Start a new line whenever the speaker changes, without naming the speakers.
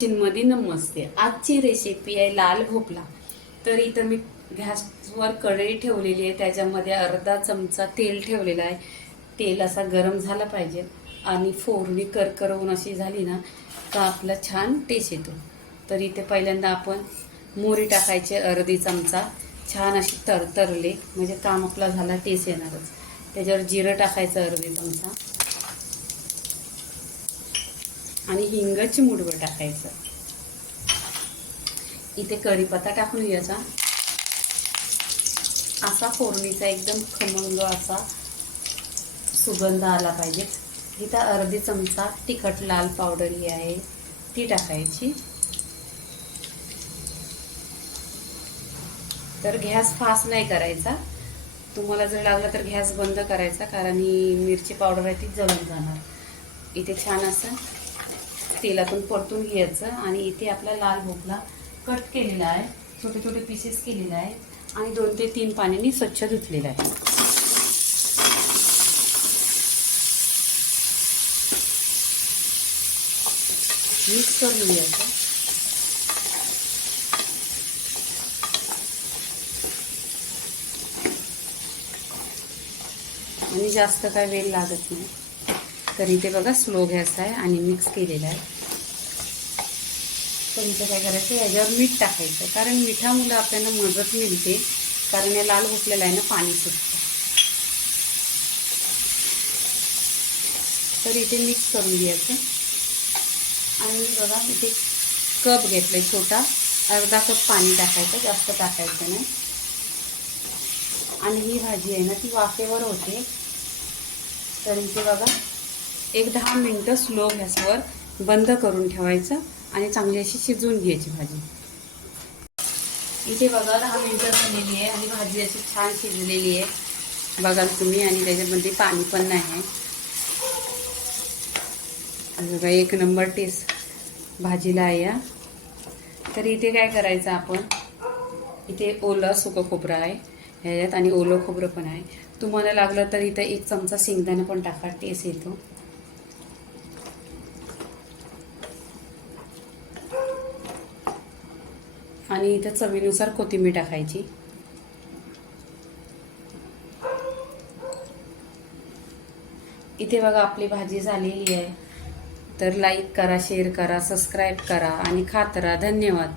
मध्ये नमस्ते. आजची रेसिपी आहे लाल भोपला तर इथं मी गॅसवर कढई ठेवलेली आहे. त्याच्यामध्ये अर्धा चमचा तेल ठेवलेला आहे. तेल असा गरम झाला पाहिजे आणि फोडणी करकरवून अशी झाली ना का आपला छान टेस्ट येतो. तर इथे पहिल्यांदा आपण मोरी टाकायचे अर्धी चमचा. छान अशी तर तरले म्हणजे काम आपला झाला टेस्ट येणारच. त्याच्यावर जिरं टाकायचं अर्धी चमचा. आणि हिंगाची मुडवं टाकायचं. इथे कढीपत्ता टाकून घ्यायचा. असा फोडणीचा एकदम खमंग असा सुगंध आला पाहिजे. इथं अर्धी चमचा तिखट लाल पावडर ही आहे ती टाकायची. तर गॅस फास्ट नाही करायचा. तुम्हाला जर लागलं तर गॅस बंद करायचा कारण ही मिरची पावडर आहे ती जळून जाणार. इथे छान असं तेलातून परतून घ्यायचं आणि इथे आपला लाल भोपळा कट केलेला आहे. छोटे छोटे पीसेस केलेले आहे आणि दोन ते तीन पाण्याने स्वच्छ धुतलेला आहे. मिक्स करून घ्यायचं. आणि जास्त काय वेळ लागत नाही. तर इथे बघा स्लो गॅस आहे आणि मिक्स केलेला आहे. तर काय करायचं याच्यावर मीठ टाकायचं. कारण मिठामुळं आपल्याला मदत मिळते. कारण या लाल उठलेलं आहे ना पाणी सुटतं. तर इथे मिक्स करून घ्यायचं. आणि बघा इथे कप घेतलाय छोटा. अर्धा कप पाणी टाकायचं जास्त टाकायचं नाही. आणि ही भाजी आहे ना ती वाफेवर होते. तर इथे बघा एक दहा मिनटं स्लो गॅसवर बंद करून ठेवायचं. आणि चांगली अशी शिजवून घ्यायची भाजी. इथे बघा दहा मिनटं झालेली आहे आणि भाजी अशी छान शिजलेली आहे. बघाल तुम्ही आणि त्याच्यामध्ये पाणी पण नाही. आहे बघा एक नंबर टेस्ट भाजीला आहे या तर इथे काय करायचं आपण? इथे ओलं सुकं खोबरं आहे ह्याच्यात आणि ओलं खोबरं पण आहे. तुम्हाला लागलं तर इथं एक चमचा शेंगदाणा पण टाका टेस्ट येतो. आणि इथं चवीनुसार कोथिंबीर टाकायची. इथे बघा आपली भाजी झालेली आहे. तर लाईक करा शेअर करा सबस्क्राईब करा आणि खात राहा. धन्यवाद.